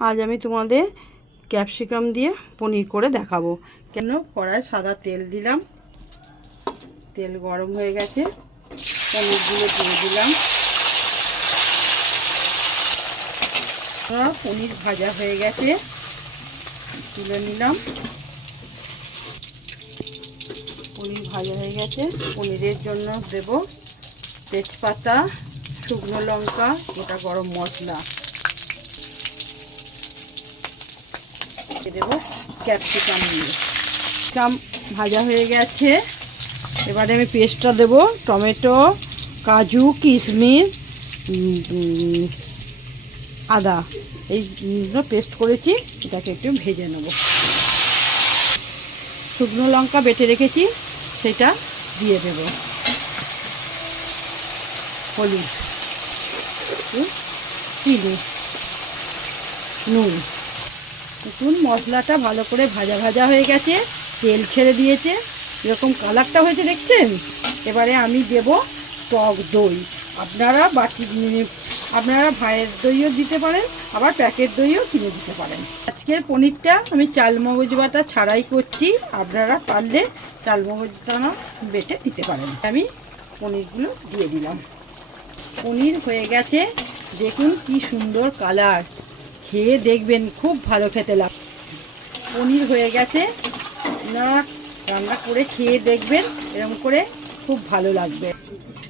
আজ আমি তোমাদের ক্যাপসিকাম দিয়ে পনির করে দেখাবো। কেন কড়ায় সাদা তেল দিলাম, তেল গরম হয়ে গেছে, পনিরগুলো দিয়ে দিলাম। পনির ভাজা হয়ে গেছে, তুলে নিলাম। পনির ভাজা হয়ে গেছে, পনিরের জন্য দেব তেজপাতা, শুকনো লঙ্কা, গোটা গরম মশলা, দেবো ক্যাপসিকাম দিয়ে। ক্যাপসিকাম ভাজা হয়ে গেছে, এবারে আমি পেস্টটা দেব। টমেটো, কাজু, কিশমিশ, আদা এইগুলো পেস্ট করেছি, এটাকে একটু ভেজে নেব। শুকনো লঙ্কা বেটে রেখেছি, সেটা দিয়ে দেব। হলুদ, চিনি, নুন। দেখুন মশলাটা ভালো করে ভাজা ভাজা হয়ে গেছে, তেল ছেড়ে দিয়েছে, এরকম কালারটা হয়েছে দেখছেন। এবারে আমি দেব টক দই। আপনারা ভাইয়ের দইও দিতে পারেন, আবার প্যাকেট দইও কিনে দিতে পারেন। আজকের পনিরটা আমি চালমগজ বাটা ছাড়াই করছি, আপনারা পারলে চালমগজটা বেটে দিতে পারেন। আমি পনিরগুলো দিয়ে দিলাম। পনির হয়ে গেছে, দেখুন কি সুন্দর কালার, খেয়ে দেখবেন খুব ভালো খেতে লাগে। পনির হয়ে গেছে, আপনারা রান্না করে খেয়ে দেখবেন, এরকম করে খুব ভালো লাগবে।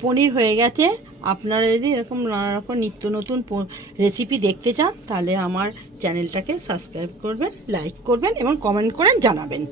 পনির হয়ে গেছে, আপনারা যদি এরকম নানা রকম নিত্য নতুন রেসিপি দেখতে চান, তাহলে আমার চ্যানেলটাকে সাবস্ক্রাইব করবেন, লাইক করবেন এবং কমেন্ট করে জানাবেন।